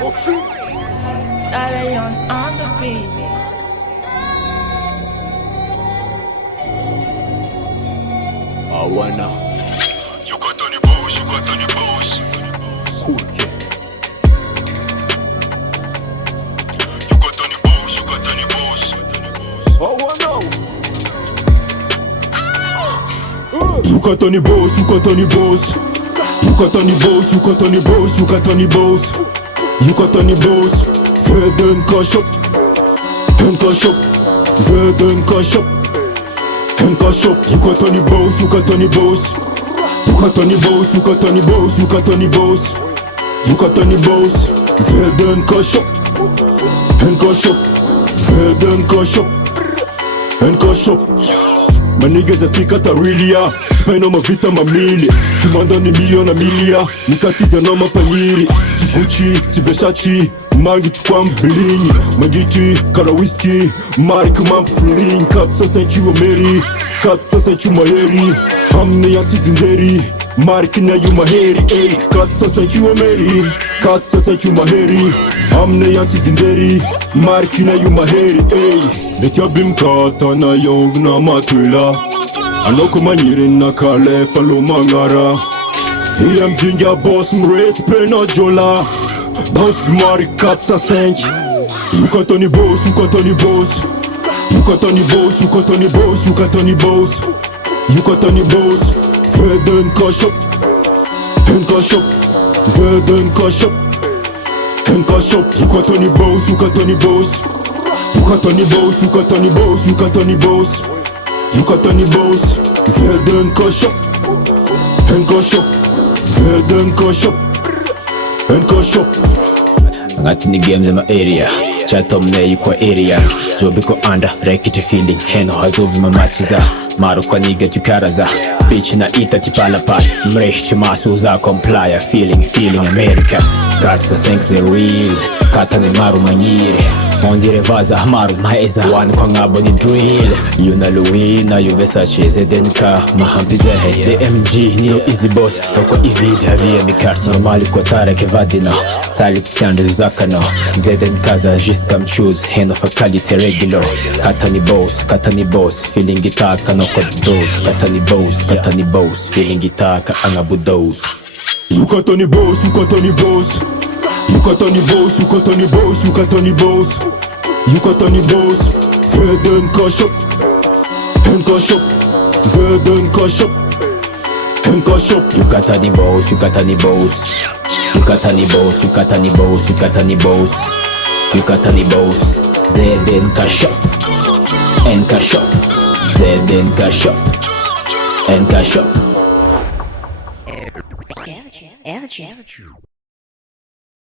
Officiel. Stallion on the beat. Awana. You got on the boss, you got on the boss. Cool kid. You got on the boss, you got on the boss. Awana. You got on the boss, you got on the boss. You got on the boss, you got on the boss, you got on the boss. You got on the boss. ZNKA shop. NK shop. ZNKA shop. NK shop. You got on the boss, you got on the boss. You got on the boss, you got on the boss, you got on the boss. You got on the boss. ZNKA shop. NK shop. ZNKA shop. NK shop. My niggas are thick at a realia. Spend on my vita mamili. Tu m'en ni million a milia. Nikatiza na mapanyiri. Ti Gucci, ti Versace. Mangi tu kwa mblingi. Magiti, kara whisky. Mari kuma mpfling. Katsa senchi wa meri. Katsa senchi maheri. Hamne yansi dinderi. Mari kina yu maheri. Ey, katsa senchi wa meri. Katsa senchi maheri. Hamne yansi dinderi. Mari kina yu maheri. Ey, betya bim kata na yong na matula. Anoko manyiri na kale falo mangara. TM jinja boss mres pena jola. Boss bimari katsa sench. You got on the boss, you got on the boss. You got on the boss, you got on the boss, you got on the boss. You got on the boss. ZNKA shop. NK shop. ZNKA shop. NK shop. You got on the boss, you got on the boss. You got on the boss, you got on the boss, you got on the boss. You got on the boss. ZNKA shop. NK shop. ZNKA shop. NK shop. Ngati ni games in my area. Chatom ne yuko area. Jobi ko anda, rekiti feeling. Heno hazovi mamachiza. Maru kwa niga tukaraza. Bitch na ita tipalapa. Mrechi masu za complier. Feeling America. Katsa senks the real. Kata ni maru manyiri. Ondire vaza maru maeza. Wani kwa ngabo ni drill. Yuna Louis na yu Versace ZNKA. Mahampize he DMG no easy boss. Toko ivid havia mi karti. Normali kwa tara ke vadina. Style tsiande zakano. ZNKA za just come choose. Heno fa quality regular. Kata ni boss. Feeling itaka no kod dose. Kata ni boss. Feeling itaka angabu dose. You got on the boss, you got on the boss. You got on the boss, you got on the boss, you got on the boss. You got on the boss. ZNKA shop. NK shop. ZNKA shop. NK shop. You got on the boss, you got on the boss. You got on the boss, you got on the boss, you got on the boss. You got on the boss. ZNKA shop. NK shop. ZNKA shop. NK shop. RJIO